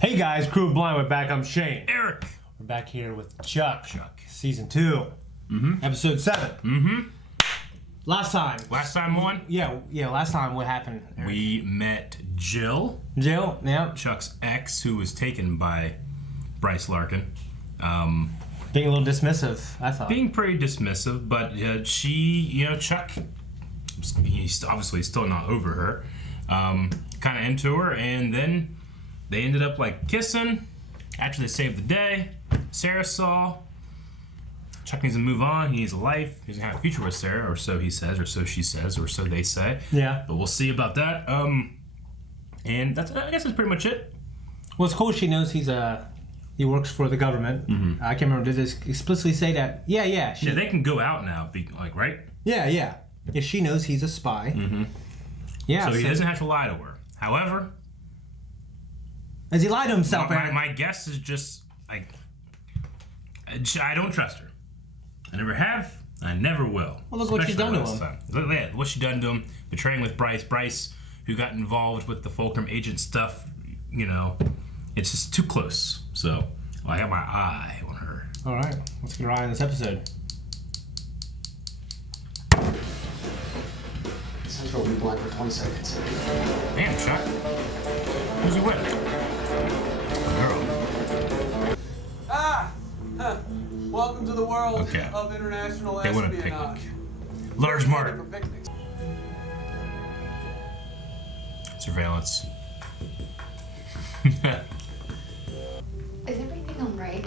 Hey guys, Crew Blind, we're back. I'm Shane. Eric. We're back here with Chuck. Season 2. Episode 7. Last time on? Yeah, last time what happened? Eric? We met Jill. Jill, yeah. Chuck's ex, who was taken by Bryce Larkin. Being a little dismissive, I thought. Being pretty dismissive, but Chuck, he's obviously still not over her. Kind of into her, and then they ended up like kissing after they saved the day. Sarah saw. Chuck needs to move on. He needs a life. He doesn't have a future with Sarah, or so he says, or so she says, or so they say. Yeah. But we'll see about that. And that's, I guess that's pretty much it. Well, it's cool she knows he works for the government. I can't remember, did this explicitly say that? Yeah. Yeah, they can go out now, right? Yeah. Yeah, she knows he's a spy. Yeah. So he doesn't have to lie to her. However, has he lied to himself, Eric? My guess is just, like, I don't trust her. I never have. I never will. Well, look what she's done to him. Yeah, what she done to him. Betraying with Bryce. Bryce, who got involved with the Fulcrum agent stuff, it's just too close. So, I got my eye on her. All right. Let's get her eye on this episode. Central will be blind for 20 seconds. Damn, Chuck. Who's he with? A girl. Welcome to the world Okay. of international They want a espionage. picnic. Large mark. Surveillance. Is everything all right?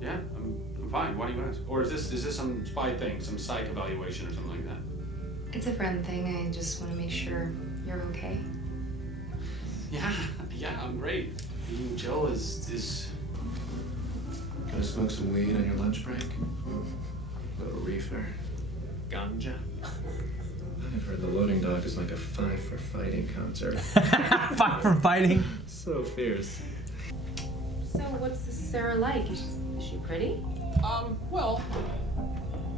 Yeah, I'm fine. Why do you ask? Or is this some spy thing, some psych evaluation or something like that? It's a friend thing. I just want to make sure you're okay. Yeah, I'm great. Being Jill is. Gonna smoke some weed on your lunch break? A little reefer. Ganja? I've heard the loading dock is like a 5 for fighting concert. 5 for fighting? So fierce. So what's this Sarah like? Is she pretty? Well,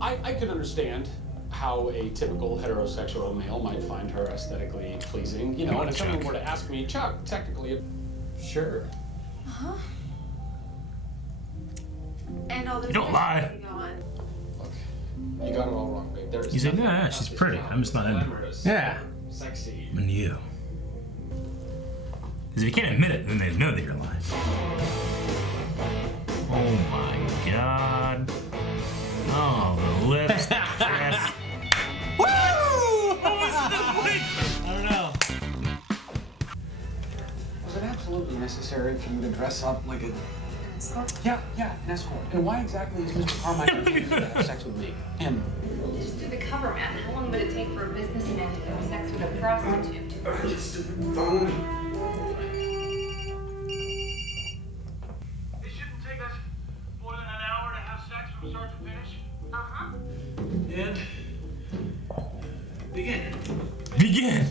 I could understand how a typical heterosexual male might find her aesthetically pleasing. And if someone were to ask me, Chuck, technically, sure. Uh-huh. And all this. You don't lie. Look, you got it all wrong, babe. There's He's like, nothing nah, about she's this pretty. job. I'm just not into her. Glamorous, Yeah. Sexy. I'm into you. Because if you can't admit it, then they know that you're lying. Oh my god. Oh, the lips, the dress. Woo! I don't know. Was it absolutely necessary for you to dress up like a... Escort? Yeah, an escort. And why exactly is Mr. Carmichael going to have sex with me? Him? Just do the cover, man. How long would it take for a businessman to have sex with a prostitute? Stupid phone. It shouldn't take us more than an hour to have sex from start to finish. Uh-huh. And... begin. Begin!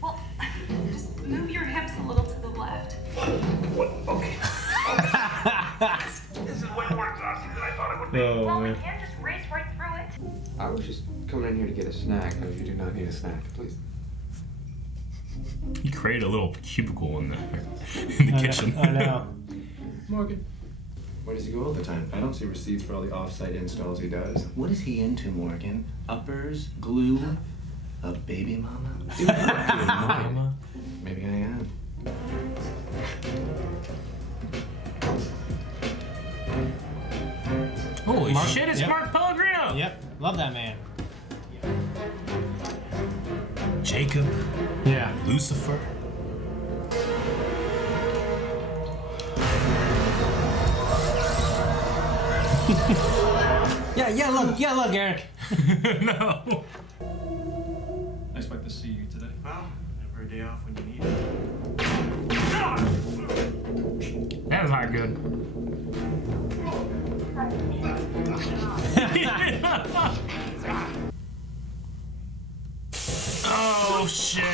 Well, just move your hips a little to the left. What? Okay. This is way more exhausting than I thought it would be. Oh, We can't just race right through it. I was just coming in here to get a snack. No, you do not need a snack, please. He created a little cubicle in the kitchen. I know. Morgan. Where does he go all the time? I don't see receipts for all the off-site installs he does. What is he into, Morgan? Uppers? Glue? A baby mama? Dude, you're not doing mine. Maybe I am. Holy shit, it's Yep. Mark Pellegrino! Yep, love that man. Jacob, Yeah. Lucifer. Yeah, look, Eric. No. I expect to see you today. Well, every day off when you need it. That was not good. Oh shit.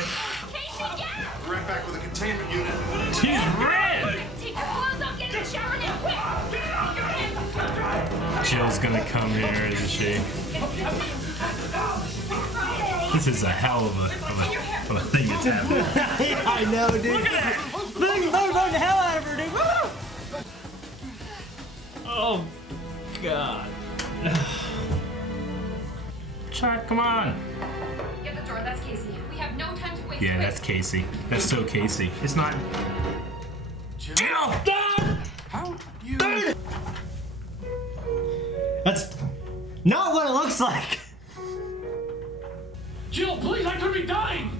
Right back with a containment unit. She's red! Take your clothes off, get in the shower now, quick! Jill's gonna come here, isn't she? This is a hell of a thing that's happening. Yeah, I know, dude. Look at that! Look the hell out of her, dude. Woo! Oh, God. Chuck, come on. Get the door. That's Casey. We have no time to waste. Yeah, that's Casey. That's so Casey. It's not. Jill! How you? That's not what it looks like. Jill, please, I could be dying.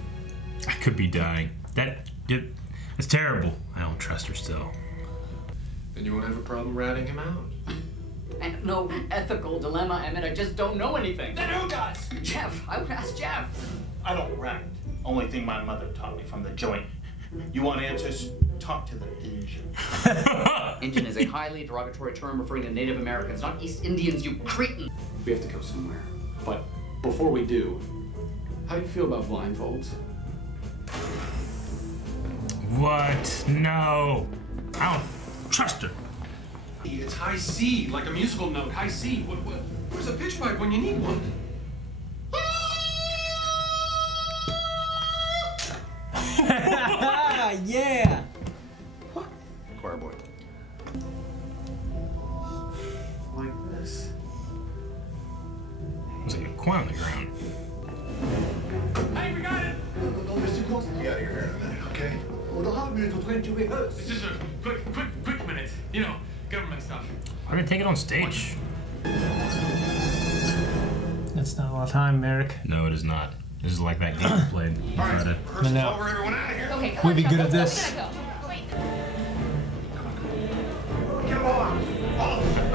I could be dying. That's terrible. I don't trust her still. Then you won't have a problem ratting him out. I have no ethical dilemma, Emmett. I just don't know anything. Then who does? Jeff, I would ask Jeff. I don't rat. Only thing my mother taught me from the joint. You want answers? Talk to the Indian. Indian is a highly derogatory term referring to Native Americans, not East Indians, you cretin. We have to go somewhere. But before we do, how do you feel about blindfolds? What? No. I don't trust her. It's high C, like a musical note. High C. Where's a pitch pipe when you need one? Yeah. Choir boy. Like this. Looks like a coin on the ground. Hey, we got it! Get out of your hair in a minute, okay? It's just a quick minute. You know, government stuff. We're gonna take it on stage. That's not a lot of time, Eric. No, it is not. This is like that game we played. All right, Try to- rehearsal's No. over, everyone out of here. Okay, come We'd on, be Chuck, good at let's this. go. Wait. Get them all out. All of them.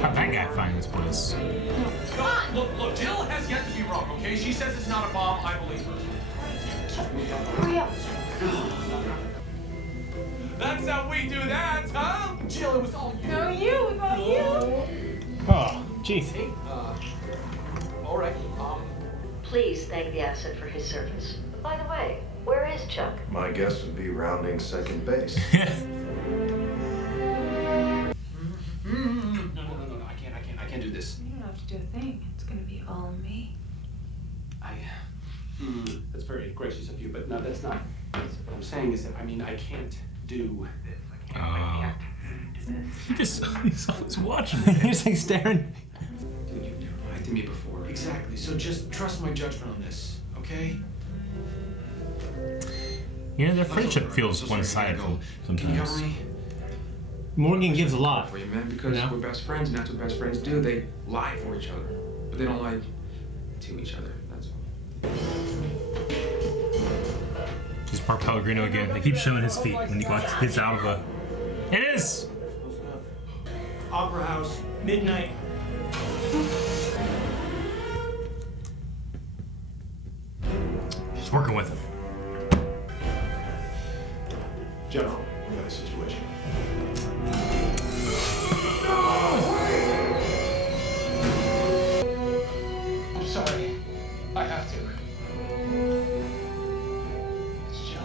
How'd that guy find this place? Come on. Look, Jill has yet to be wrong, okay? She says it's not a bomb. I believe her. Hurry up. That's how we do that, huh? Jill, it was all you. No, you. It's all you. Oh, jeez. Hey, all right, Please thank the asset for his service. By the way, where is Chuck? My guess would be rounding second base. no, I can't do this. You don't have to do a thing. It's gonna be all me. That's very gracious of you, but no, that's not. What I'm saying is that, I can't do. He's always watching. You're just like staring. Dude, you lied to me before. Exactly. So just trust my judgment on this, okay? You know, their friendship feels Can one-sided you cover sometimes. me? Morgan gives a lot. For you, man, because Yeah. we're best friends, and that's what best friends do. They lie for each other, but they don't lie to each other. That's all. Just Park Pellegrino again. They keep showing his feet when he gets out of a. It is. Opera House, midnight. She's working with him. General, we got a situation. I'm sorry. I have to. It's Jill.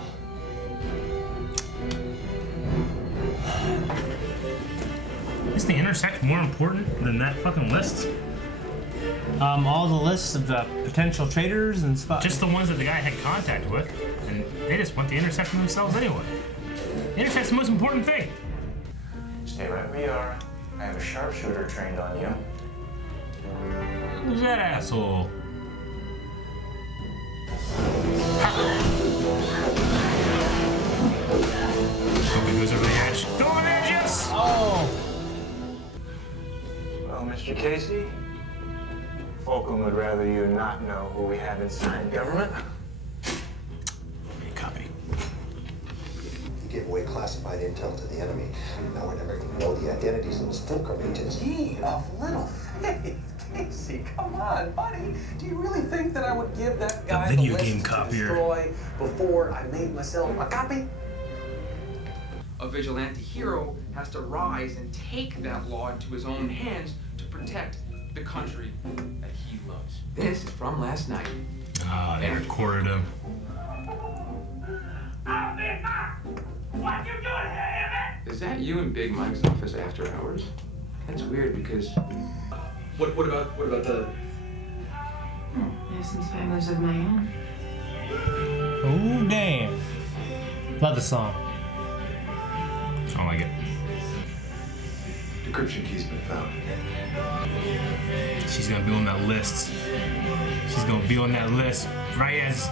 Is the intersect more important than that fucking list? All the lists of potential traders and stuff. Just the ones that the guy had contact with, and they just want the intersect for themselves anyway. The intersect's the most important thing. Stay right where you are. I have a sharpshooter trained on you. Who's that asshole? Hope he goes over the edge. Go on edge, yes! Oh. Well, Mr. Casey, Fulcrum would rather you not know who we have inside government. Copy. You gave away classified intel to the enemy. Now we're never going to know the identities of those Fulcrum agents. Gee, of little faith. Casey, come on, buddy. Do you really think that I would give that guy video the list game to copier. destroy before I made myself a copy? A vigilante hero has to rise and take that law into his own hands to protect the country that he loves. This is from last night. Ah, they recorded him. What you doing here, Emmett? Is that you in Big Mike's office after hours? That's weird because What about the? I have some spoilers of my own. Oh, damn. Love the song. I don't like it. Decryption key's been found. She's gonna be on that list. She's gonna be on that list right as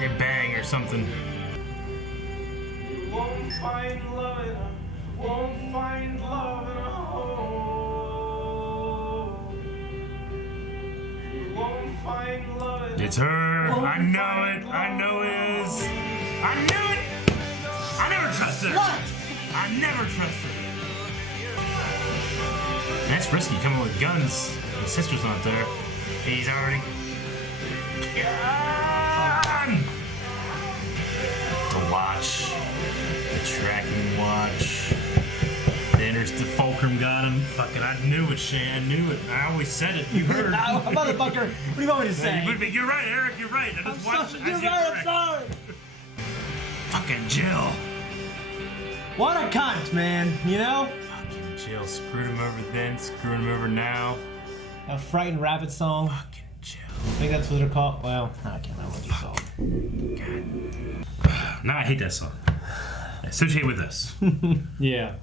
they bang or something. You won't find love in a, won't find love in a hole. You won't find love in a, It's her. I know it. I know it is. I knew it. I never trust her. What? I never trust her. That's risky coming with guns. His sister's not there. He's already gone. The watch. The tracking watch. Then there's the Fulcrum got him. Fucking, I knew it, Shan. I knew it. I always said it. You heard. Motherfucker, what do you want me to say? You're right, Eric. You're right. I just watched. You're right, I'm sorry. Fucking Jill. What a cunt, man, you know? Fucking Jill. Screwed him over then, screwed him over now. A Frightened Rabbit song. Fucking Jill. I think that's what they're called. Well, I can't remember what you saw. God. Nah, I hate that song. I associate with this. Yeah.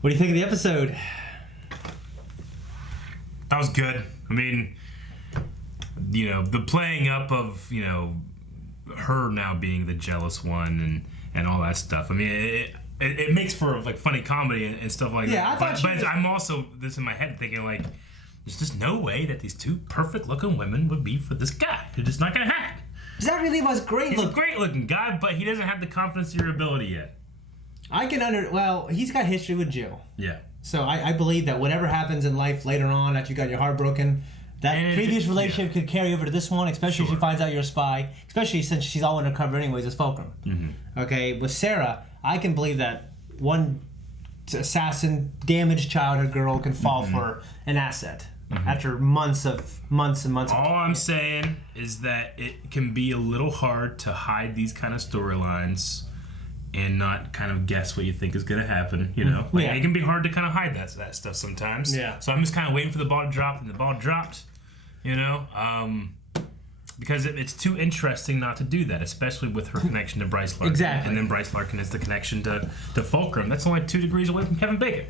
What do you think of the episode? That was good. I mean, you know, the playing up of, you know, her now being the jealous one and all that stuff. I mean, it makes for like funny comedy and stuff like Yeah, that. I thought But I'm also this in my head thinking like, there's just no way that these two perfect looking women would be for this guy. It's just not gonna happen. Zachary Levi's great. He's a great looking guy, but he doesn't have the confidence or ability yet. I can well, he's got history with Jill. Yeah. So I believe that whatever happens in life later on after you got your heart broken, that previous relationship could carry over to this one, especially if she finds out you're a spy, especially since she's all undercover anyways as Fulcrum. Mm-hmm. Okay, with Sarah, I can believe that one assassin, damaged childhood girl can fall for an asset after months and months of All I'm saying is that it can be a little hard to hide these kind of storylines and not kind of guess what you think is going to happen, you know? Like, it can be hard to kind of hide that stuff sometimes. Yeah. So I'm just kind of waiting for the ball to drop, and the ball dropped, you know? Because it's too interesting not to do that, especially with her connection to Bryce Larkin. Exactly. And then Bryce Larkin is the connection to Fulcrum. That's only 2 degrees away from Kevin Bacon.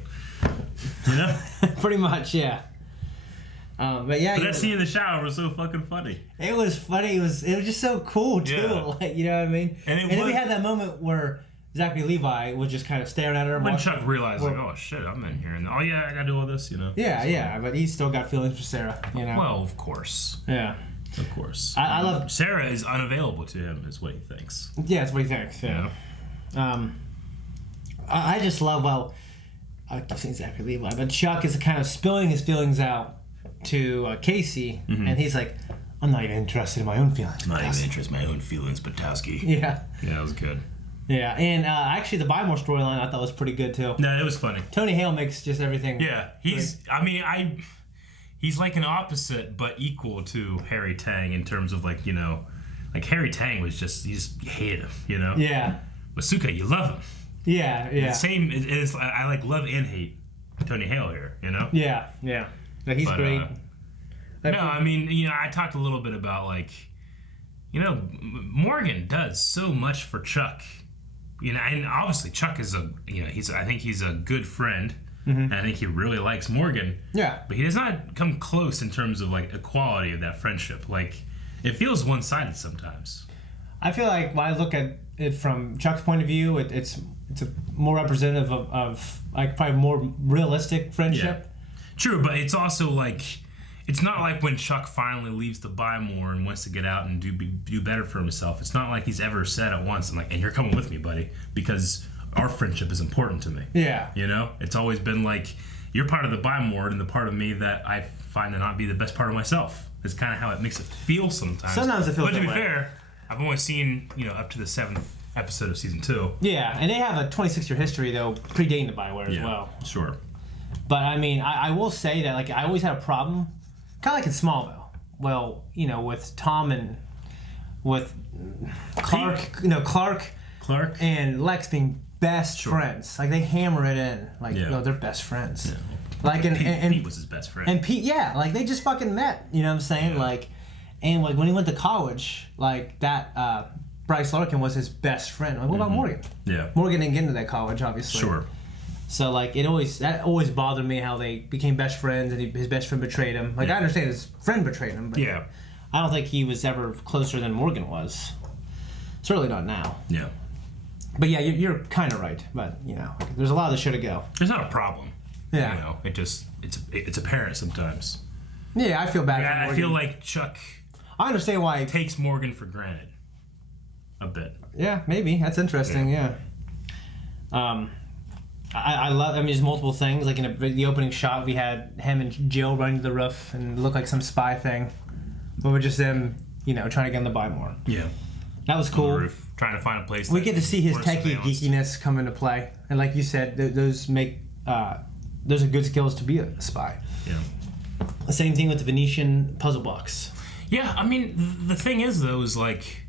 You know? Pretty much, yeah. But yeah, But that scene in the shower was so fucking funny. It was funny. It was just so cool too. Yeah. Like, you know what I mean? And then we had that moment where Zachary Levi was just kind of staring at her. When Chuck realized, like, oh shit, I'm in here, and oh yeah, I gotta do all this, you know. Yeah, but he's still got feelings for Sarah, you know. Well, of course. Yeah. Of course. I love Sarah is unavailable to him, is what he thinks. Yeah, that's what he thinks. Yeah. I just love I keep saying Zachary Levi, but Chuck is kind of spilling his feelings out to Casey, and he's like, I'm not even interested in my own feelings. I'm not even interested in my own feelings, Patowski. Yeah. Yeah, that was good. Yeah, and actually the Bymore storyline I thought was pretty good too. No, it was funny. Tony Hale makes just everything. Yeah, he's like an opposite but equal to Harry Tang in terms of like, you know, like Harry Tang was just, you hated him, you know? Yeah. Masuka, you love him. Yeah. The same is I like love and hate Tony Hale here, you know? Yeah. No, he's great. No, I mean, you know, I talked a little bit about like, you know, Morgan does so much for Chuck, you know, and obviously Chuck is I think he's a good friend, and I think he really likes Morgan. Yeah. But he does not come close in terms of like equality of that friendship. Like, it feels one-sided sometimes. I feel like when I look at it from Chuck's point of view, it's a more representative of like probably more realistic friendship. Yeah. True, but it's also like, it's not like when Chuck finally leaves the Bymore and wants to get out and do better for himself. It's not like he's ever said at once, and you're coming with me, buddy, because our friendship is important to me. Yeah. You know? It's always been like, you're part of the Bymore and the part of me that I find to not be the best part of myself. It's kind of how it makes it feel sometimes. Sometimes it feels But to that be way. fair, I've only seen, you know, up to the 7th episode of season 2. Yeah, and they have a 26-year history, though, predating the Bioware as well. Sure. But, I mean, I will say that, like, I always had a problem, kind of like in Smallville. Well, you know, with Tom and with Clark, and Lex being best friends. Like, they hammer it in. Like, you know, they're best friends. Like, and Pete was his best friend. And Pete, yeah, like they just fucking met. You know what I'm saying? Yeah. Like, and like when he went to college, like that Bryce Larkin was his best friend. Like, what about Morgan? Yeah. Morgan didn't get into that college, obviously. Sure. So like that always bothered me how they became best friends and his best friend betrayed him. Like I understand his friend betrayed him, but I don't think he was ever closer than Morgan was. Certainly not now. Yeah. But yeah, you're kind of right. But you know, there's a lot of the show to go. There's not a problem. Yeah. You know, it's apparent sometimes. Yeah, I feel bad. Yeah, for Morgan. I feel like Chuck. I understand why he takes Morgan for granted. A bit. Yeah, maybe that's interesting. Yeah. I love. I mean, there's multiple things. Like in the opening shot, we had him and Jill running to the roof and it looked like some spy thing, but with just them, you know, trying to get him to buy more. Yeah. That was cool. On the roof, trying to find a place. We get to see his techie geekiness come into play, and like you said, those are good skills to be a spy. Yeah. The same thing with the Venetian puzzle box. Yeah, I mean, the thing is though, is like,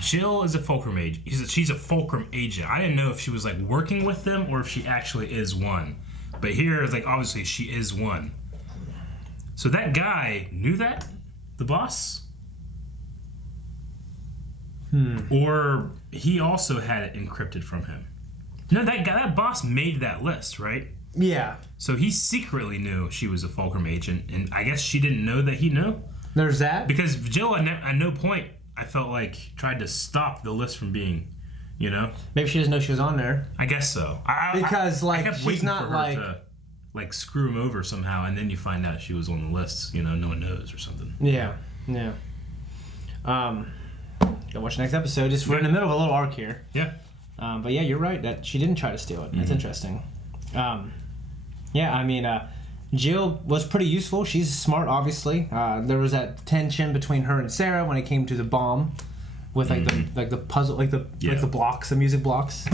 Jill is a Fulcrum agent. She's a Fulcrum agent. I didn't know if she was like working with them or if she actually is one. But here, it's like obviously she is one. So that guy knew that, the boss. Or he also had it encrypted from him. No, that boss made that list, right? Yeah. So he secretly knew she was a Fulcrum agent, and I guess she didn't know that he knew. There's that. Because Jill, at no point, I felt like tried to stop the list from being, you know. Maybe she doesn't know she was on there. I guess so. Because I kept she's waiting not for her to like screw him over somehow, and then you find out she was on the list. You know, no one knows or something. Yeah. Yeah. Gotta watch the next episode. We're in the middle of a little arc here. Yeah. But yeah, you're right that she didn't try to steal it. That's interesting. Yeah, I mean, Jill was pretty useful. She's smart, obviously. There was that tension between her and Sarah when it came to the bomb, with like the puzzle, like the blocks, the music blocks.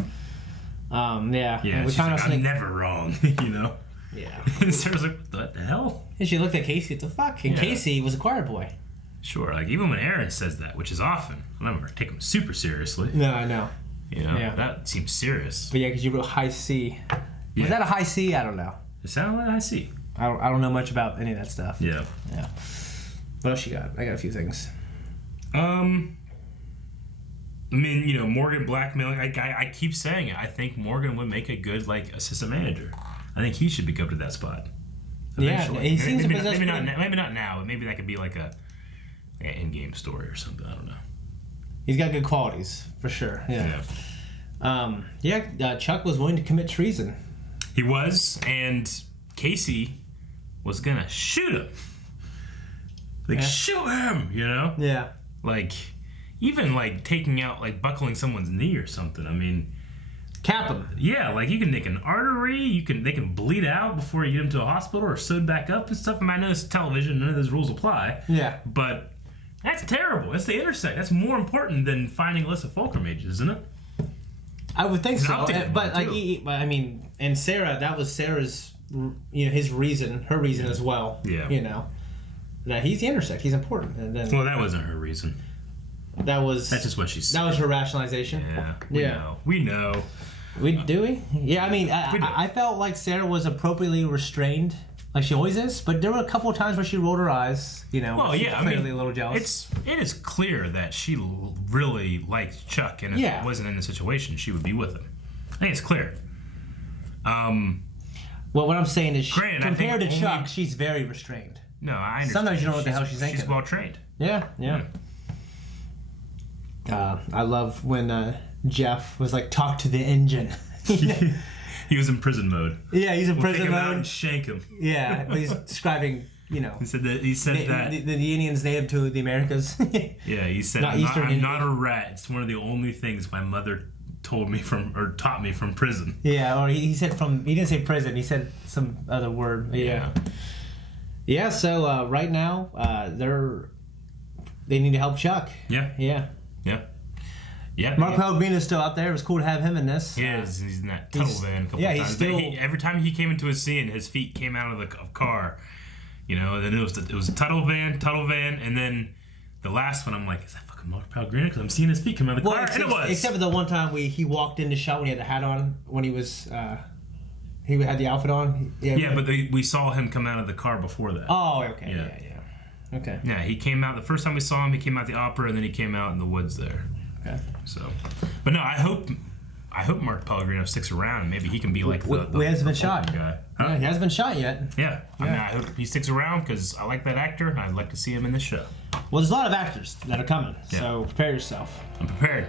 Yeah. Yeah. We She's like, I'm never wrong, you know. Yeah. And Sarah's like, what the hell? And she looked at Casey. What the fuck? And Casey was a choir boy. Sure. Like even when Aaron says that, which is often, I never take him super seriously. No, I know. You know, that seems serious. But yeah, because you wrote high C. Yeah. Was that a high C? I don't know. It sounded like high C. I don't know much about any of that stuff. Yeah. Yeah. What else you got? I got a few things. I mean, you know, Morgan blackmailing. I keep saying it. I think Morgan would make a good like assistant manager. I think he should be up to that spot. Eventually. Yeah, he seems maybe, to possess maybe not now. But maybe that could be like an in-game story or something. I don't know. He's got good qualities for sure. Yeah. Chuck was willing to commit treason. He was, and Casey was gonna shoot him. Like shoot him, you know? Yeah. Like even like taking out like buckling someone's knee or something. I mean, cap him. Yeah, like you can nick an artery. They can bleed out before you get them to a hospital or sewed back up and stuff. I mean, I know it's television. None of those rules apply. Yeah. But that's terrible. That's the intersect. That's more important than finding a list of Fulcrum agents, isn't it? I would think so. But like, I mean, and Sarah, that was Sarah's, you know, her reason as well. Yeah. You know, that he's the intersect. He's important. And then. Well, that wasn't her reason. That's just what she said. That was her rationalization. Yeah. We know. Do we? Yeah. I mean, I felt like Sarah was appropriately restrained. Like she always is, but there were a couple of times where she rolled her eyes, you know. Well, yeah, clearly a little jealous. It is clear that she really liked Chuck, and if it wasn't in the situation, she would be with him. I think it's clear. Well, what I'm saying is, compared to Chuck, she's very restrained. No, I understand. Sometimes you don't know what the hell she's thinking. She's well trained. Yeah. I love when Jeff was like, "Talk to the engine." He was in prison mode. Yeah, he's in prison take him mode. Out and shank him. Yeah, but he's describing, you know. He said that the Indians native to the Americas. Yeah, he said, I'm not a rat. It's one of the only things my mother taught me from prison. Yeah, or he said he didn't say prison. He said some other word. Yeah. Yeah. So right now, they need to help Chuck. Yeah. Mark Pellegrino's still out there. It was cool to have him in this. He is. He's in that tunnel van a couple of times. Every time he came into a scene, his feet came out of the car. You know, and then it was a tunnel van, and then the last one, I'm like, is that fucking Mark Pellegrino? Because I'm seeing his feet come out of the car, and it was. Except for the one time he walked into shot when he had the hat on, when he was He had the outfit on? Yeah, but we saw him come out of the car before that. Oh, okay. Yeah. Okay. Yeah, he came out, the first time we saw him, he came out the opera, and then he came out in the woods there. Okay. So, but no, I hope Mark Pellegrino sticks around, and maybe he can be like the he hasn't been shot. Guy. Huh? Yeah, he hasn't been shot yet. Yeah. I mean, I hope he sticks around, because I like that actor, and I'd like to see him in this show. Well, there's a lot of actors that are coming, Yeah. so prepare yourself. I'm prepared.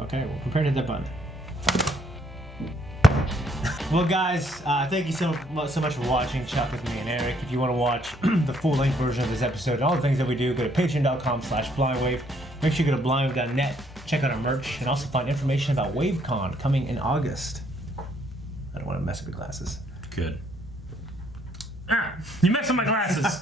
Okay, well, prepare to hit that button. Well, guys, thank you so much for watching Chuck with me and Eric. If you want to watch the full-length version of this episode and all the things that we do, go to patreon.com/blindwave. Make sure you go to blindwave.net, check out our merch, and also find information about WaveCon coming in August. I don't want to mess up your glasses. Good. Ah, you messed up my glasses.